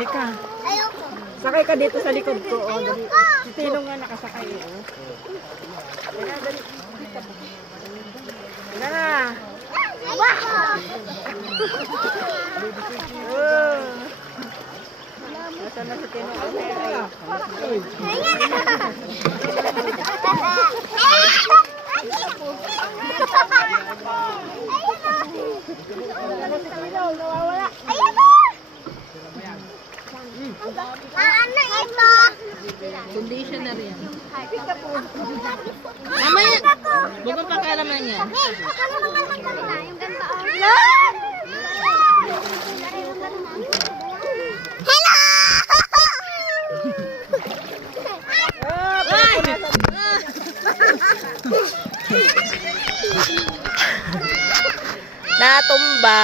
Lika. Ayoko. Sakay ka dito sa likod ko. Oh, dali. Si Tino nga nakasakay. Oh. Teka, dali. Teka na. Ayoko. Oh. Nasaan na si Tino? Okay. Ano ito? Conditioner yan. Mamaya. Huwag mo pakalaman yan. Ano naman ang kanina? Yung ganda oh. Hello! Natumba.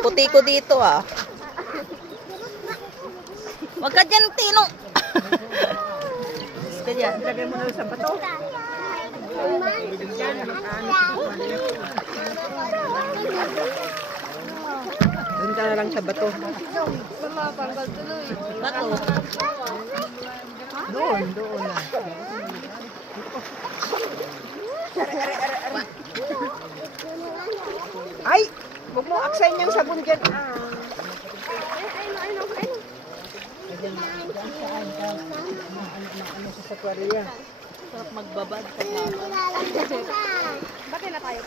Puti ko dito ah. Huwag ka dyan, Tino. Kaya, lagay mo na sa bato. Doon ka na lang sa bato. Bato. Doon, doon na. Ay! Huwag mo aksayin yung sabon dyan. Ah. Ano sa sakwarya? Sarap magbabad. Bakit na tayo?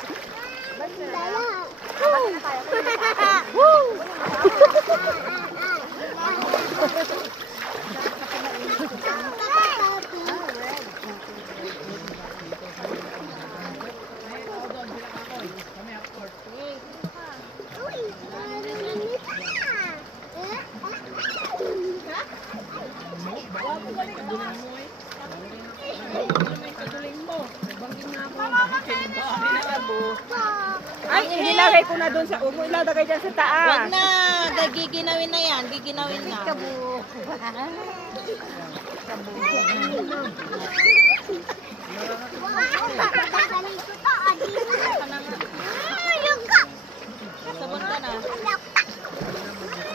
Ay, inilagay ko na doon sa umo. Ilalagay dyan sa taas. Huwag na. Giginawin na yan. Giginawin na.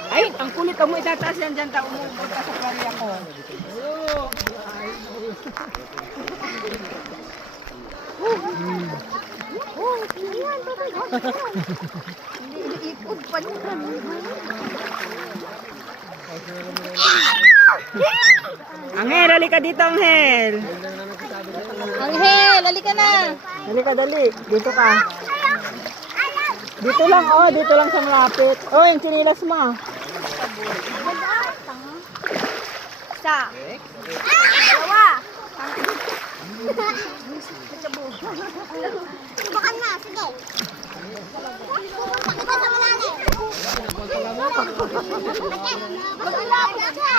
Ay, ang kulit mo itataas yan dyan. Umuubot ka sa kwarya ko. Angel, halika dito, Angel. Anghel, halika na. Halika, dali. Dito ka. Dito lang, oh. Dito lang sa malapit. Oh, yung sinilas mo. Isa. Dalawa. Subukan na, sige. Sakit ka sa malalim. Maglapit ka.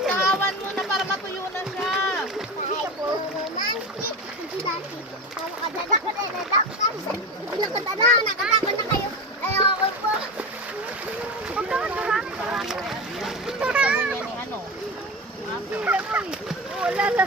Sahawan mo na para matuyo na siya. Nakatakot na kayo. Ayoko po. Sabon yan ni ano.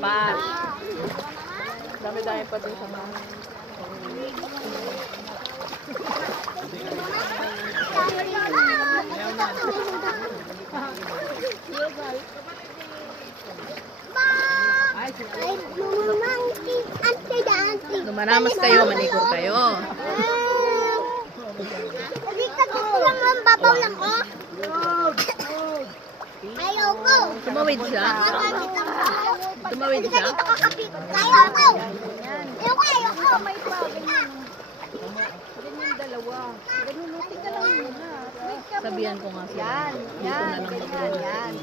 Pa. Dami-dami pa din sa mga. Lumaramas kayo, manikor kayo. Hindi ka lang ang babaw lang, oh. Ayoko. Tumawid siya. Tumawid siya. Dito kakapit. Ayoko. Ayoko, ayoko. May problem. Sabihan ko nga siya. Dito na lang mag Yan.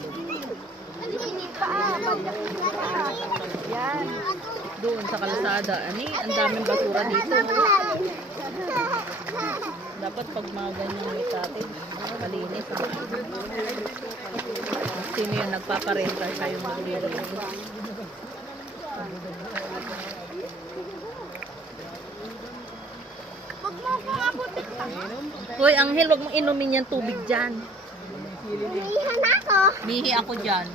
Hindi pa. Yan. Doon sa kalsada. Ani, ang daming basura dito. Dapat pag mga ganyang may cottage, malinis. ah. Sino yung nagpaparenta siya yung maglilinis? Huwag mo akong abutin pa. Hoy, Anghel, wag mong inumin yan tubig dyan. Umihan ako. Mihi ako dyan.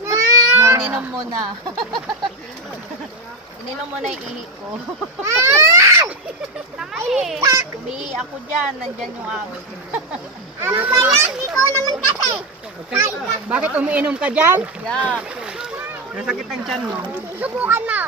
Na! Ininom mo na. Ininom mo na yung ihi ko. Ah! Ay, tak! Umihi ako dyan. Nandyan yung amin. Ano ba yan? Ikaw naman kasi. Ay, tak. Bakit umiinom ka dyan? Yeah. Nasakit ang tiyan mo. Subukan mo.